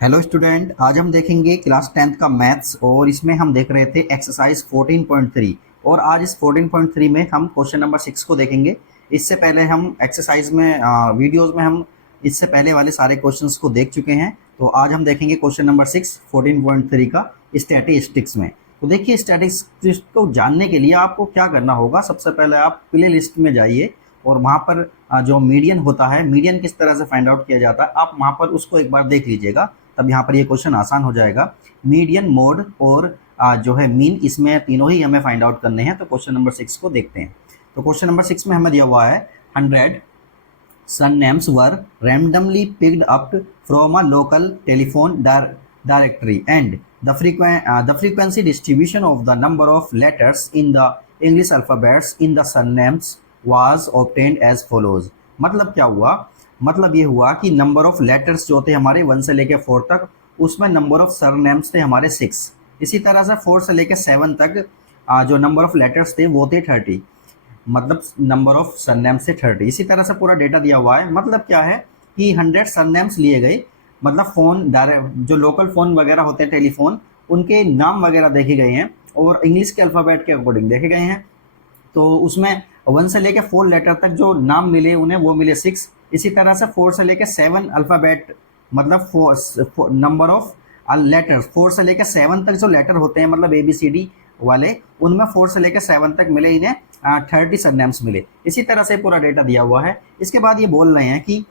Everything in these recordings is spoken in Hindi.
हेलो स्टूडेंट, आज हम देखेंगे क्लास 10th का मैथ्स और इसमें हम देख रहे थे एक्सरसाइज 14.3 और आज इस 14.3 में हम क्वेश्चन नंबर 6 को देखेंगे। इससे पहले हम एक्सरसाइज में वीडियोस में हम इससे पहले वाले सारे क्वेश्चंस को देख चुके हैं। तो आज हम देखेंगे क्वेश्चन नंबर 6 14.3 का स्टैटिस्टिक्स में। तो देखिए, स्टैटिस्टिक्स को जानने के लिए आपको क्या करना होगा। सबसे पहले आप प्ले लिस्ट में जाइए और वहाँ पर जो मीडियन होता है, मीडियन किस तरह से फाइंड आउट किया जाता है, आप वहाँ पर उसको एक बार देख लीजिएगा, तब यहाँ पर ये क्वेश्चन आसान हो जाएगा। मीडियन, मोड और जो है मीन, इसमें तीनों ही हमें फाइंड आउट करने हैं। तो क्वेश्चन नंबर 6 को देखते हैं। तो क्वेश्चन नंबर 6 में हमें दिया हुआ है 100 surnames were randomly picked up from a local telephone directory, and the frequency distribution of the number of letters in the English alphabets in the surnames was obtained as follows। मतलब क्या हुआ? मतलब ये हुआ कि नंबर ऑफ लेटर्स जो थे हमारे 1 से लेके 4 तक, उसमें नंबर ऑफ सरनेम्स थे हमारे 6। इसी तरह से 4 से लेके 7 तक जो नंबर ऑफ लेटर्स थे वो थे 30। मतलब नंबर ऑफ सरनेम से 30। इसी तरह से पूरा डेटा दिया हुआ है। मतलब क्या है कि 100 सरनेम्स लिए गए, मतलब फ़ोन डायरेक्ट जो लोकल फ़ोन वगैरह होते हैं, टेलीफोन, उनके नाम वगैरह देखे गए हैं और इंग्लिश के अल्फ़ाबेट के अकॉर्डिंग देखे गए हैं। तो उसमें 1 से लेकर 4 लेटर तक जो नाम मिले उन्हें वो मिले 6। इसी तरह से 4 से लेकर 7 अल्फ़ाबेट, मतलब 4 नंबर ऑफ लेटर्स 4 से लेकर 7 तक जो लेटर होते हैं, मतलब ABCD वाले, उनमें 4 से लेकर 7 तक मिले इन्हें 30 सरनेम्स मिले। इसी तरह से पूरा डेटा दिया हुआ है। इसके बाद ये बोल रहे हैं कि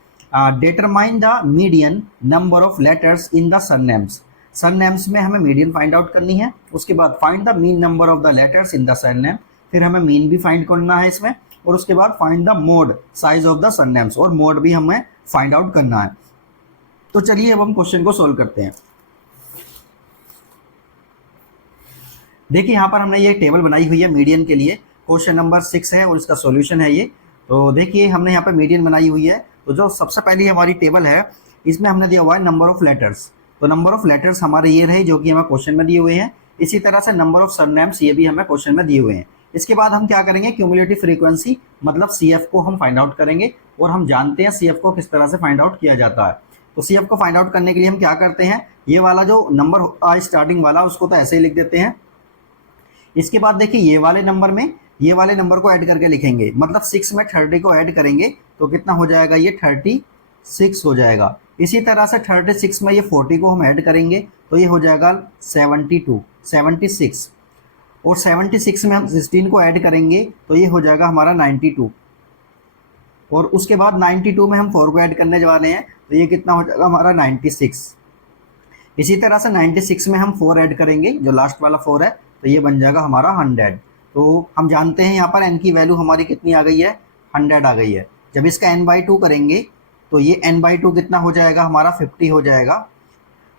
determine the median number of letters in the surnames. Surnames में हमें मीडियन फाइंड आउट करनी है। उसके बाद find the mean number of the letters in the surname, फिर हमें मीन भी फाइंड करना है इसमें, और उसके बाद find the mode size of the surnames, और मोड भी हमें फाइंड आउट करना है। तो चलिए अब हम क्वेश्चन को सोल्व करते हैं। देखिए, यहाँ पर हमने ये टेबल बनाई हुई है मीडियन के लिए। क्वेश्चन नंबर 6 है और इसका सॉल्यूशन है ये। तो देखिए, हमने यहाँ पर मीडियन बनाई हुई है। तो जो सबसे पहली हमारी टेबल है, इसमें हमने दिया हुआ है नंबर ऑफ लेटर्स। तो नंबर ऑफ लेटर्स हमारे ये रहे जो कि हमें क्वेश्चन में दिए हुए हैं। इसी तरह से नंबर ऑफ सरनेम्स ये भी हमें क्वेश्चन में दिए हुए हैं। इसके बाद हम क्या करेंगे, क्यूमुलेटिव फ्रीक्वेंसी मतलब CF को हम फाइंड आउट करेंगे, और हम जानते हैं CF को किस तरह से फाइंड आउट किया जाता है। तो CF को फाइंड आउट करने के लिए हम क्या करते हैं, ये वाला जो नंबर होता है स्टार्टिंग वाला, उसको तो ऐसे ही लिख देते हैं। इसके बाद देखिए, ये वाले नंबर में ये वाले नंबर को ऐड करके लिखेंगे, मतलब 6 में 30 को ऐड करेंगे तो कितना हो जाएगा, ये 36 हो जाएगा। इसी तरह से 36 में ये 40 को हम ऐड करेंगे तो ये हो जाएगा 76, और 76 में हम 16 को ऐड करेंगे तो ये हो जाएगा हमारा 92, और उसके बाद 92 में हम 4 को ऐड करने वाले हैं तो ये कितना हो जाएगा हमारा 96। इसी तरह से 96 में हम 4 ऐड करेंगे, जो लास्ट वाला 4 है, तो ये बन जाएगा हमारा 100। तो हम जानते हैं यहाँ पर n की वैल्यू हमारी कितनी आ गई है, 100 आ गई है। जब इसका n/2 करेंगे तो ये n/2 कितना हो जाएगा हमारा, 50 हो जाएगा।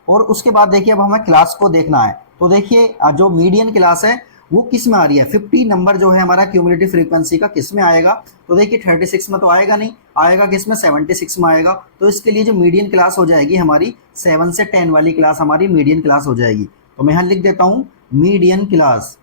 और उसके बाद देखिए, अब हमें क्लास को देखना है। तो देखिए, जो मीडियन क्लास है वो किस में आ रही है, 50 नंबर जो है हमारा क्यूमुलेटिव फ्रीक्वेंसी का किस में आएगा। तो देखिए, 36 में तो आएगा नहीं, आएगा किस में, 76 में आएगा। तो इसके लिए जो मीडियन क्लास हो जाएगी हमारी, 7 से 10 वाली क्लास हमारी मीडियन क्लास हो जाएगी। तो मैं यहाँ लिख देता हूँ मीडियन क्लास।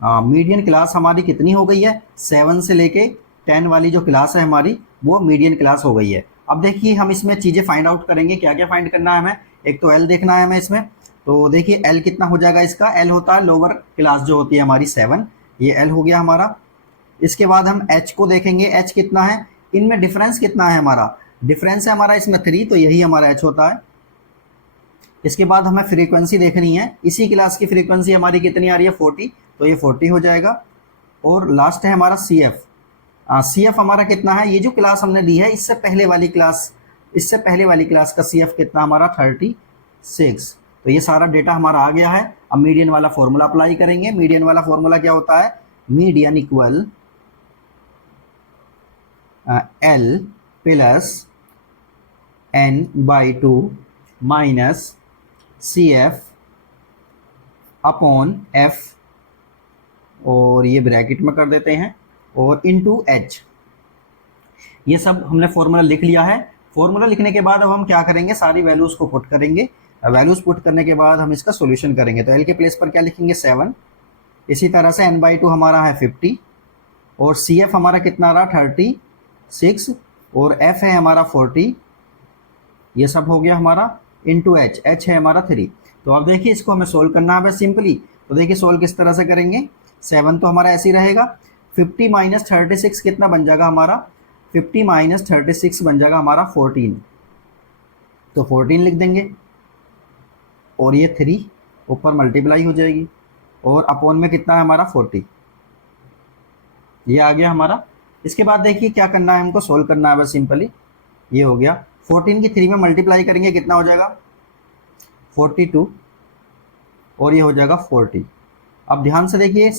मीडियन क्लास हमारी कितनी हो गई है, 7 से लेके 10 वाली जो क्लास है हमारी, वो मीडियन क्लास हो गई है। अब देखिए, हम इसमें चीज़ें फाइंड आउट करेंगे, क्या क्या फाइंड करना है हमें। एक तो L देखना है हमें इसमें। तो देखिए, L कितना हो जाएगा इसका, L होता है लोअर क्लास जो होती है हमारी 7, ये L हो गया हमारा। इसके बाद हम H को देखेंगे, H कितना है, इनमें डिफरेंस कितना है हमारा, डिफरेंस है हमारा इसमें 3, तो यही हमारा H होता है। इसके बाद हमें फ्रीक्वेंसी देखनी है, इसी क्लास की फ्रीक्वेंसी हमारी कितनी आ रही है, 40, तो ये 40 हो जाएगा। और लास्ट है हमारा CF। CF हमारा कितना है, ये जो क्लास हमने दी है इससे पहले वाली क्लास का CF कितना हमारा, 36। तो ये सारा डेटा हमारा आ गया है। अब मीडियन वाला फॉर्मूला अप्लाई करेंगे। मीडियन वाला फॉर्मूला क्या होता है, median equal L plus n/2 minus CF upon F, और ये ब्रैकेट में कर देते हैं, और इनटू H। ये सब हमने फॉर्मूला लिख लिया है। फॉर्मूला लिखने के बाद अब हम क्या करेंगे, सारी वैल्यूज को पुट करेंगे। वैल्यूज पुट करने के बाद हम इसका सॉल्यूशन करेंगे। तो L के प्लेस पर क्या लिखेंगे, 7। इसी तरह से n/2 हमारा है 50, और CF हमारा कितना रहा, 36, और F है हमारा 40, ये सब हो गया हमारा इंटू एच, एच है हमारा 3। तो अब देखिए इसको हमें सोल्व करना है बस सिंपली। तो देखिए सोल्व किस तरह से करेंगे, 7 तो हमारा ऐसे ही रहेगा, 50 माइनस 36 कितना बन जाएगा हमारा, 50 माइनस 36 बन जाएगा हमारा 14। तो 14 लिख देंगे और ये 3 ऊपर मल्टीप्लाई हो जाएगी और अपॉन में कितना है हमारा 40, ये आ गया हमारा। इसके बाद देखिए क्या करना है, हमको सोल्व करना है बस सिंपली। ये हो गया 14 की 3 में मल्टीप्लाई करेंगे कितना हो जाएगा 42 और ये हो जाएगा 40। अब ध्यान से देखिए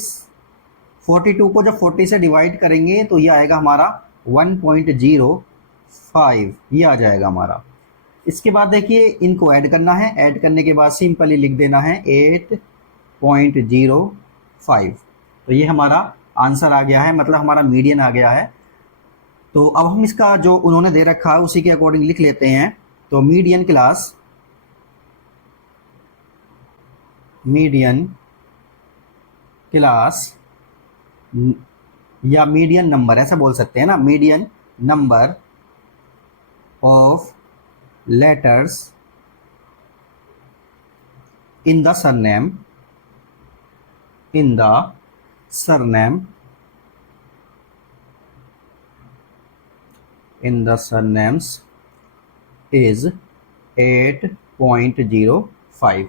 42 को जब 40 से डिवाइड करेंगे तो ये आएगा हमारा 1.05, ये आ जाएगा हमारा। इसके बाद देखिए इनको ऐड करना है, ऐड करने के बाद सिंपली लिख देना है 8.05। तो ये हमारा आंसर आ गया है, मतलब हमारा मीडियन आ गया है। तो अब हम इसका जो उन्होंने दे रखा है उसी के अकॉर्डिंग लिख लेते हैं। तो मीडियन क्लास, मीडियन क्लास या मीडियन नंबर ऐसा बोल सकते हैं ना, median number of letters in the surname, in the surname, in the surnames is 8.05।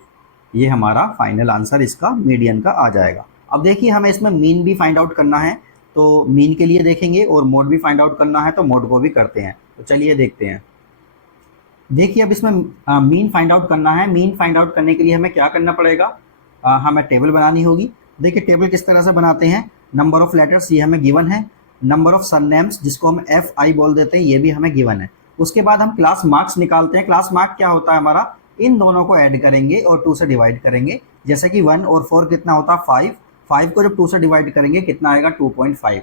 ये हमारा फाइनल आंसर इसका मीडियन का आ जाएगा। अब देखिए हमें इसमें मीन भी फाइंड आउट करना है, तो मीन के लिए देखेंगे और मोड भी फाइंड आउट करना है, तो मोड को भी करते हैं। तो चलिए देखते हैं। देखिए अब इसमें मीन फाइंड आउट करना है। मीन फाइंड आउट करने के लिए हमें क्या करना पड़ेगा, हमें टेबल बनानी होगी। देखिए टेबल किस तरह से बनाते हैं, नंबर ऑफ लेटर्स ये हमें गिवन है, नंबर ऑफ सरनेम्स जिसको हम FI बोल देते हैं ये भी हमें गिवन है। उसके बाद हम क्लास मार्क्स निकालते हैं। क्लास मार्क क्या होता है हमारा, इन दोनों को ऐड करेंगे और 2 से डिवाइड करेंगे। जैसे कि 1 और 4 कितना होता है 5, 5 को जब 2 से डिवाइड करेंगे कितना आएगा 2.5।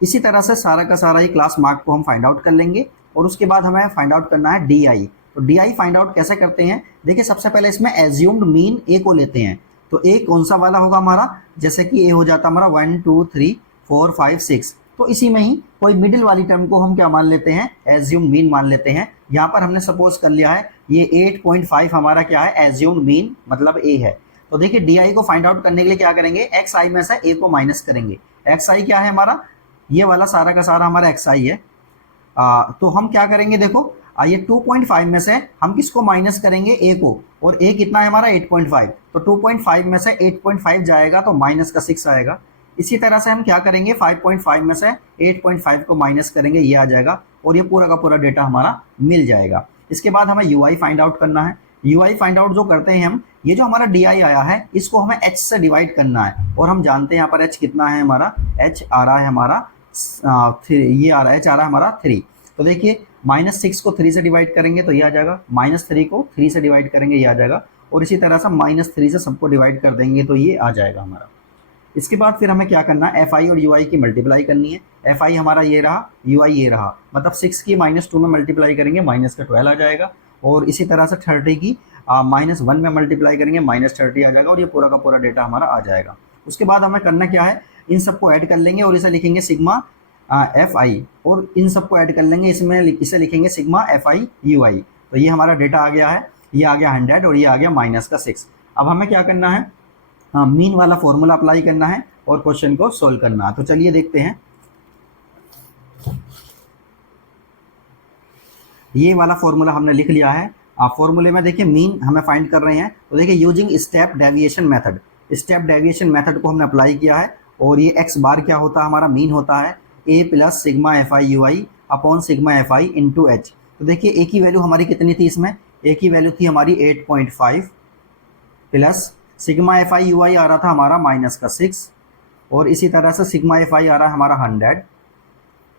इसी तरह से सारा का सारा ही क्लास मार्क को हम फाइंड आउट कर लेंगे। और उसके बाद हमें फाइंड आउट करना है DI। तो DI फाइंड आउट कैसे करते हैं, देखिए सबसे पहले इसमें एज्यूम्ड मीन A को लेते हैं। तो A कौन सा वाला होगा हमारा, जैसे कि A हो जाता हमारा 1 2 3 4 5 6, तो इसी में ही कोई मिडिल वाली टर्म को हम क्या मान लेते हैं, एज्यूम मीन मान लेते हैं। यहाँ पर हमने सपोज कर लिया है ये 8.5 हमारा क्या है, एज्यूम मीन मतलब A है। तो देखिए DI को फाइंड आउट करने के लिए क्या करेंगे, XI में से A को माइनस करेंगे। XI क्या है हमारा, ये वाला सारा का सारा हमारा XI है। तो हम क्या करेंगे, देखो ये 2.5 में से हम किसको माइनस करेंगे, A को, और A कितना है हमारा 8.5। तो 2.5 में से 8.5 जाएगा तो माइनस का 6 आएगा। इसी तरह से हम क्या करेंगे, 5.5 में से 8.5 को माइनस करेंगे, ये आ जाएगा और ये पूरा का पूरा डेटा हमारा मिल जाएगा। इसके बाद हमें UI फाइंड आउट करना है। UI फाइंड आउट जो करते हैं हम, ये जो हमारा DI आया है इसको हमें H से डिवाइड करना है। और हम जानते हैं यहाँ पर H कितना है हमारा, H आ रहा है हमारा ये आ रहा है, H आ रहा है हमारा 3। तो देखिए -6 को 3 से डिवाइड करेंगे तो ये आ जाएगा, -3 को 3 से डिवाइड करेंगे ये आ जाएगा, और इसी तरह से -3 से सबको डिवाइड कर देंगे तो ये आ जाएगा हमारा। इसके बाद फिर हमें क्या करना है, FI और UI की मल्टीप्लाई करनी है। FI हमारा ये रहा, UI ये रहा, मतलब 6 की -2 में मल्टीप्लाई करेंगे माइनस का 12 आ जाएगा, और इसी तरह से 30 की -1 में मल्टीप्लाई करेंगे -30 आ जाएगा, और ये पूरा का पूरा डेटा हमारा आ जाएगा। उसके बाद हमें करना क्या है, इन सबको ऐड कर लेंगे और इसे लिखेंगे सिग्मा FI, और इन सबको ऐड कर लेंगे, इसमें इसे लिखेंगे सिग्मा FI UI। तो ये हमारा डेटा आ गया है, ये आ गया 100 और ये आ गया -6। अब हमें क्या करना है, मीन वाला फॉर्मूला अप्लाई करना है और क्वेश्चन को सोल्व करना है। तो चलिए देखते हैं। ये वाला फॉर्मूला हमने लिख लिया है। फॉर्मूले में देखिए मीन हमें फाइंड कर रहे हैं, तो देखिए using step deviation method, step deviation method को हमने अप्लाई किया है। और ये x बार क्या होता है हमारा, मीन होता है a plus sigma FI UI upon sigma FI into H। तो देखिए a की वैल्यू हमारी कितनी थी, इसमें a की वैल्यू थी हमारी 8.5 प्लस सिग्मा FI UI आ रहा था हमारा -6, और इसी तरह से सिग्मा FI आ रहा है हमारा 100,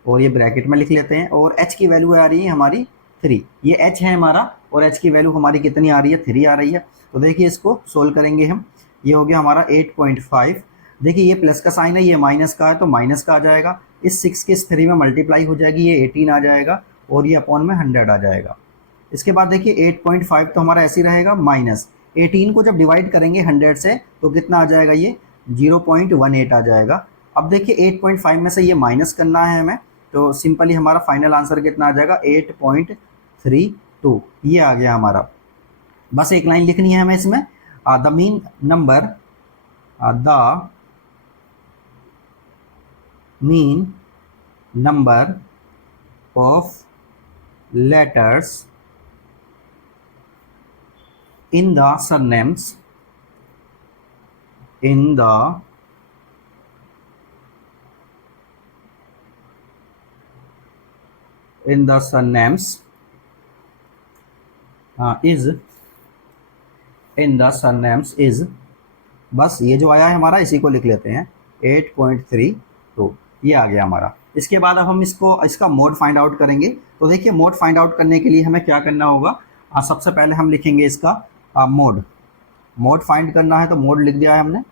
और ये ब्रैकेट में लिख लेते हैं। और h की वैल्यू आ रही है हमारी 3, ये h है हमारा, और h की वैल्यू हमारी कितनी आ रही है, 3 आ रही है। तो देखिए इसको सोल्व करेंगे हम, ये हो गया हमारा 8.5। देखिए ये प्लस का साइन है, ये माइनस का है तो माइनस का आ जाएगा, इस 6 के इस 3 में मल्टीप्लाई हो जाएगी, ये 18 आ जाएगा, और ये अपॉन में 100 आ जाएगा। इसके बाद देखिए 8.5 तो हमारा ऐसे ही रहेगा, माइनस 18 को जब डिवाइड करेंगे 100 से तो कितना आ जाएगा, ये 0.18 आ जाएगा। अब देखिए 8.5 में से ये माइनस करना है हमें, तो सिंपली हमारा फाइनल आंसर कितना आ जाएगा, 8.3 2, ये आ गया हमारा। बस एक लाइन लिखनी है हमें इसमें, the mean number, the mean number of letters in the surnames, in the surnames is, in the surnames is, बस ये जो आया है हमारा इसी को लिख लेते हैं 8.32, ये आ गया हमारा। इसके बाद अब हम इसका मोड फाइंड आउट करेंगे। तो देखिए मोड फाइंड आउट करने के लिए हमें क्या करना होगा, सबसे पहले हम लिखेंगे इसका मोड फाइंड करना है, तो मोड लिख दिया है हमने।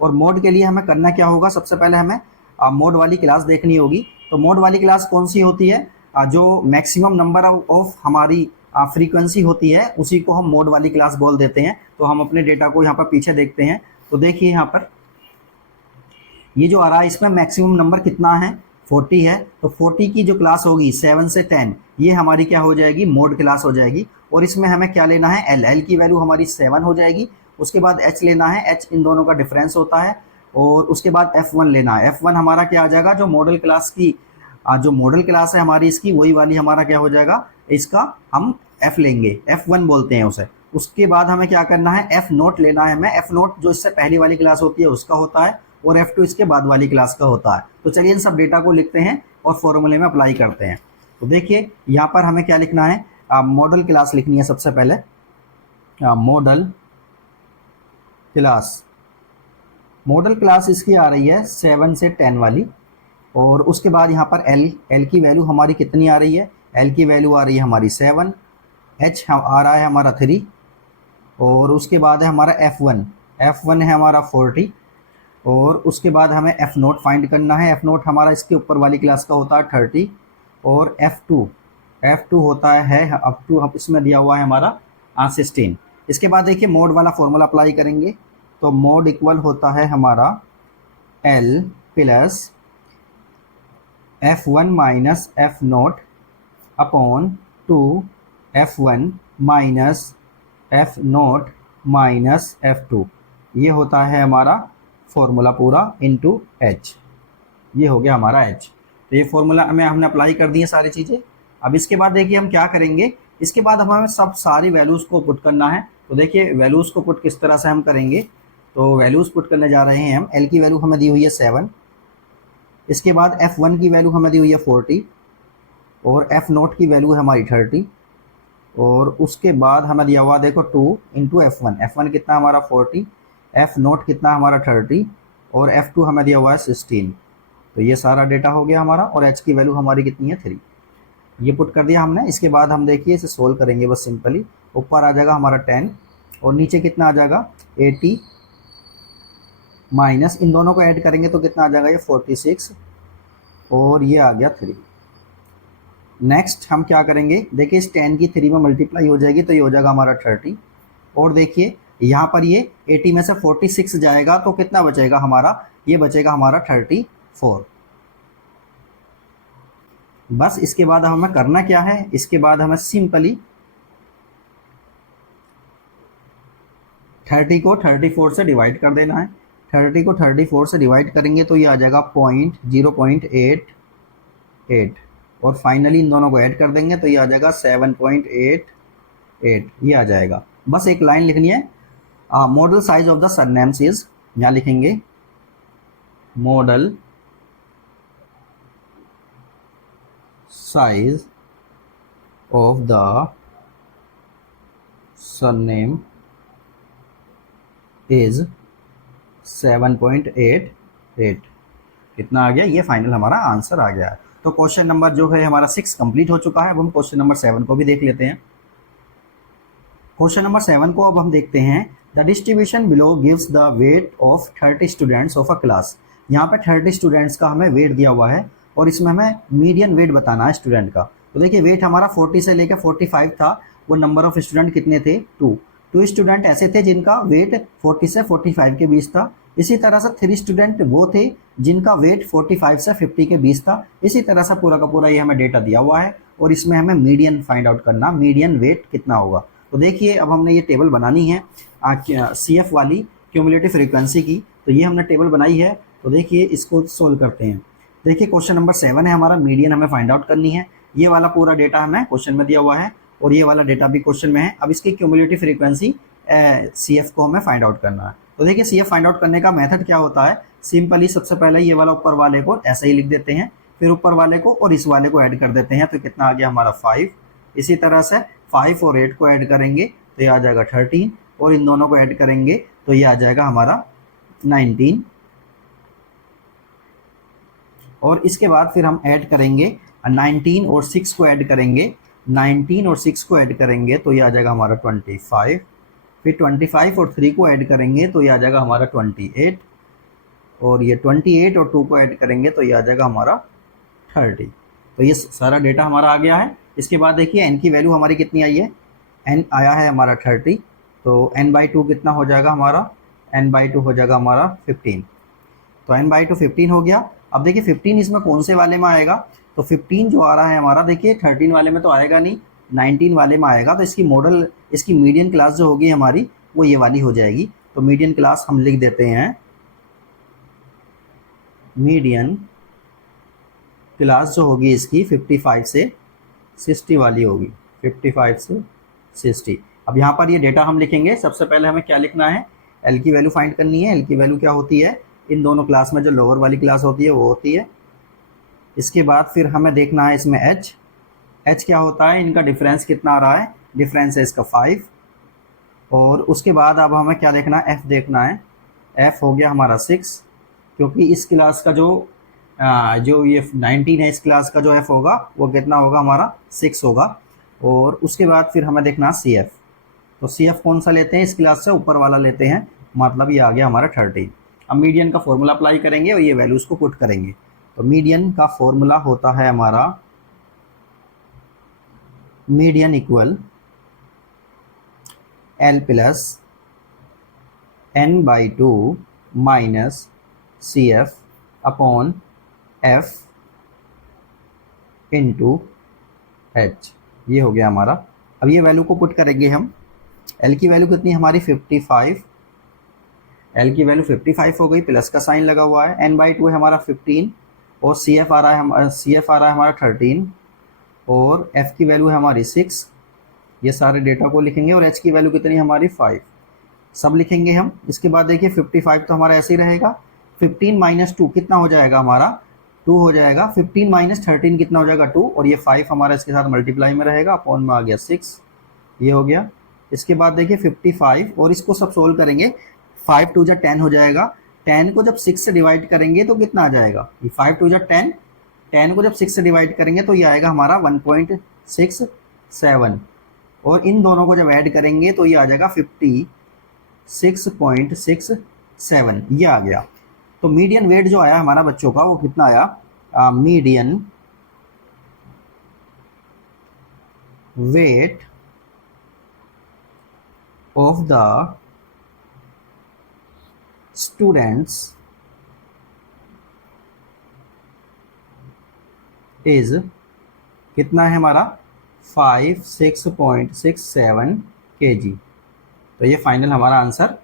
और मोड के लिए हमें करना क्या होगा, सबसे पहले हमें मोड वाली क्लास देखनी होगी। तो मोड वाली क्लास कौन सी होती है, जो मैक्सिमम नंबर ऑफ हमारी फ्रीक्वेंसी होती है उसी को हम मोड वाली क्लास बोल देते हैं। तो हम अपने डेटा को यहाँ पर पीछे देखते हैं, तो देखिए यहाँ पर ये जो आ रहा है इसमें मैक्सिमम नंबर कितना है, 40 है। तो 40 की जो क्लास होगी 7 से 10, ये हमारी क्या हो जाएगी, मोड क्लास हो जाएगी। और इसमें हमें क्या लेना है, एल की वैल्यू हमारी 7 हो जाएगी। उसके बाद एच लेना है, एच इन दोनों का डिफरेंस होता है। और उसके बाद F1 लेना है, F1 हमारा क्या आ जाएगा, जो मॉडल क्लास की जो मॉडल क्लास है हमारी इसकी, वही वाली हमारा क्या हो जाएगा, इसका हम F लेंगे, F1 बोलते हैं उसे। उसके बाद हमें क्या करना है, F नोट लेना है हमें। F नोट जो इससे पहली वाली क्लास होती है उसका होता है, और F2 इसके बाद वाली क्लास का होता है। तो चलिए इन सब डेटा को लिखते हैं और फॉर्मूले में अप्लाई करते हैं। तो देखिए यहाँ पर हमें क्या लिखना है, मॉडल क्लास लिखनी है सबसे पहले, मॉडल क्लास इसकी आ रही है 7 से 10 वाली। और उसके बाद यहाँ पर एल की वैल्यू हमारी कितनी आ रही है, एल की वैल्यू आ रही है हमारी 7, एच आ रहा है हमारा 3, और उसके बाद है हमारा F1 है हमारा 40। और उसके बाद हमें F नोट फाइंड करना है। F नोट हमारा इसके ऊपर वाली क्लास का होता है 30, और F2 होता है अप टू, अब इसमें दिया हुआ है हमारा 16। इसके बाद देखिए मोड वाला फॉर्मूला अप्लाई करेंगे। तो मोड इक्वल होता है हमारा L plus F1 minus F naught upon 2 F1 minus F note minus F2, ये होता है हमारा फॉर्मूला पूरा इनटू H, ये हो गया हमारा H। तो ये फॉर्मूला में हमने अप्लाई कर दी है सारी चीज़ें। अब इसके बाद देखिए हम क्या करेंगे, इसके बाद हमें सब सारी वैल्यूज़ को पुट करना है। तो देखिए वैल्यूज़ को पुट किस तरह से हम करेंगे, तो वैल्यूज़ पुट करने जा रहे हैं हम। L की वैल्यू हमें दी हुई है 7, इसके बाद F1 की वैल्यू हमें दी हुई है 40, और F नोट की वैल्यू है हमारी 30, और उसके बाद हमें दिया हुआ देखो 2 इंटू F1 कितना हमारा 40, F नोट कितना हमारा 30, और F2 हमें दिया हुआ है 16। तो ये सारा डेटा हो गया हमारा, और H की वैल्यू हमारी कितनी है 3, ये पुट कर दिया हमने। इसके बाद हम देखिए इसे सोल्व करेंगे बस सिंपली। ऊपर आ जाएगा हमारा 10, और नीचे कितना आ जाएगा 80, माइनस इन दोनों को ऐड करेंगे तो कितना आ जाएगा, ये 46, और ये आ गया 3। नेक्स्ट हम क्या करेंगे, देखिए इस 10 की 3 में मल्टीप्लाई हो जाएगी तो ये हो जाएगा हमारा 30। और देखिए यहाँ पर ये 80 में से 46 जाएगा तो कितना बचेगा हमारा, ये बचेगा हमारा 34। बस इसके बाद हमें करना क्या है, इसके बाद हमें सिंपली 30 को 34 से डिवाइड कर देना है। 30 को 34 से डिवाइड करेंगे तो ये आ जाएगा 0.88, और फाइनली इन दोनों को ऐड कर देंगे तो ये आ जाएगा 7.88, ये आ जाएगा। बस एक लाइन लिखनी है, model size of the surnames is, यहाँ लिखेंगे model size of the surname is 7.88, कितना आ गया, ये फाइनल हमारा आंसर आ गया है। तो क्वेश्चन नंबर जो है हमारा 6 कंप्लीट हो चुका है। अब हम क्वेश्चन नंबर 7 को भी देख लेते हैं। क्वेश्चन नंबर 7 को अब हम देखते हैं। The distribution below gives the weight of 30 students of a class. यहाँ पे 30 स्टूडेंट्स का हमें वेट दिया हुआ है, और इसमें हमें मीडियन वेट बताना है स्टूडेंट का। तो देखिए वेट हमारा 40 से लेकर 45 था, वो नंबर ऑफ स्टूडेंट कितने थे, 2 स्टूडेंट ऐसे थे जिनका वेट 40 से 45 के बीच था। इसी तरह से 3 स्टूडेंट वो थे जिनका वेट 45 से 50 के बीच था। इसी तरह से पूरा का पूरा ये हमें डेटा दिया हुआ है, और इसमें हमें मीडियन फाइंड आउट करना, मीडियन वेट कितना होगा। तो देखिए अब हमने ये टेबल बनानी है CF वाली क्यूमुलेटिव फ्रीक्वेंसी की, तो ये हमने टेबल बनाई है। तो देखिए इसको सोल्व करते हैं। देखिए क्वेश्चन नंबर 7 है हमारा, मीडियन हमें फाइंड आउट करनी है। ये वाला पूरा डेटा हमें क्वेश्चन में दिया हुआ है और ये वाला डेटा भी क्वेश्चन में है। अब इसकी क्यूमुलेटिव फ्रीक्वेंसी CF को हमें फाइंड आउट करना है। तो देखिए CF फाइंड आउट करने का मेथड क्या होता है, सिंपली सबसे पहले ये वाला ऊपर वाले को ऐसे ही लिख देते हैं, फिर ऊपर वाले को और इस वाले को ऐड कर देते हैं। तो कितना आ गया हमारा 5। इसी तरह से 5 और 8 को ऐड करेंगे तो ये आ जाएगा 13, और इन दोनों को ऐड करेंगे तो ये आ जाएगा हमारा 19। और इसके बाद फिर हम ऐड करेंगे 19 और 6 को ऐड करेंगे, 19 और 6 को ऐड करेंगे तो ये आ जाएगा हमारा 25। फिर 25 और 3 को ऐड करेंगे तो ये आ जाएगा हमारा 28, और ये 28 और 2 को ऐड करेंगे तो ये आ जाएगा हमारा 30। तो ये सारा डेटा हमारा आ गया है। इसके बाद देखिए n की वैल्यू हमारी कितनी आई है, n आया है हमारा 30, तो n/2 कितना हो जाएगा हमारा, n/2 हो जाएगा हमारा 15। तो n/2 15 हो गया। अब देखिए 15 इसमें कौन से वाले में आएगा, तो 15 जो आ रहा है हमारा, देखिए 13 वाले में तो आएगा नहीं, 19 वाले में आएगा। तो इसकी मीडियन क्लास जो होगी हमारी वो ये वाली हो जाएगी। तो मीडियन क्लास हम लिख देते हैं, मीडियन क्लास जो होगी इसकी 55 से 60 वाली होगी, 55 से 60। अब यहाँ पर ये डेटा हम लिखेंगे। सबसे पहले हमें क्या लिखना है, एल की वैल्यू फाइंड करनी है। एल की वैल्यू क्या होती है, इन दोनों क्लास में जो लोअर वाली क्लास होती है वो होती है। इसके बाद फिर हमें देखना है इसमें एच क्या होता है, इनका डिफरेंस कितना आ रहा है, डिफरेंस है इसका 5। और उसके बाद अब हमें क्या देखना है, एफ देखना है। एफ हो गया हमारा 6, क्योंकि इस क्लास का जो ये 19 है, इस क्लास का जो एफ होगा वो कितना होगा हमारा 6 होगा। और उसके बाद फिर हमें देखना CF। तो CF कौन सा लेते हैं, इस क्लास से ऊपर वाला लेते हैं, मतलब ये आ गया हमारा 13। अब मीडियन का फॉर्मूला अप्लाई करेंगे और ये वैल्यूज़ को पुट करेंगे। तो मीडियन का फॉर्मूला होता है हमारा, median equal L plus n/2 minus CF upon F into H। ये हो गया हमारा। अब ये वैल्यू को पुट करेंगे हम। L की वैल्यू कितनी हमारी 55, L की वैल्यू 55 हो गई, प्लस का साइन लगा हुआ है। n/2 है हमारा 15, और CF आ रहा है हमारा 13, और F की वैल्यू है हमारी 6। ये सारे डेटा को लिखेंगे, और H की वैल्यू कितनी हमारी 5, सब लिखेंगे हम। इसके बाद देखिए 55 तो हमारा ऐसे ही रहेगा। 15 माइनस 2 कितना हो जाएगा हमारा, 2 हो जाएगा। 15 माइनस 13 कितना हो जाएगा 2, और ये 5 हमारा इसके साथ मल्टीप्लाई में रहेगा, अपॉन में आ गया 6, ये हो गया। इसके बाद देखिए 55, और इसको सब सोल्व करेंगे। 5 2 जा 10 हो जाएगा। 10 को जब 6 से डिवाइड करेंगे तो कितना आ जाएगा, ये 5 2 जा 10, 10 को जब 6 से डिवाइड करेंगे तो ये आएगा हमारा 1.67, और इन दोनों को जब ऐड करेंगे तो ये आ जाएगा 56.67, ये आ गया। तो मीडियन वेट जो आया हमारा बच्चों का वो कितना आया, median weight of the students is कितना है हमारा 56.67 kg। तो ये फाइनल हमारा आंसर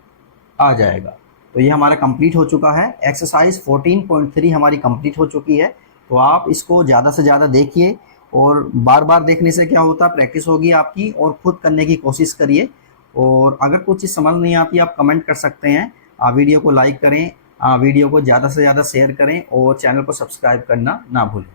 आ जाएगा। तो ये हमारा कंप्लीट हो चुका है। एक्सरसाइज 14.3 हमारी कंप्लीट हो चुकी है। तो आप इसको ज़्यादा से ज़्यादा देखिए, और बार बार देखने से क्या होता है, प्रैक्टिस होगी आपकी, और खुद करने की कोशिश करिए। और अगर कुछ चीज़ समझ नहीं आती आप कमेंट कर सकते हैं। वीडियो को लाइक करें, वीडियो को ज़्यादा से ज़्यादा शेयर करें, और चैनल को सब्सक्राइब करना ना भूलें।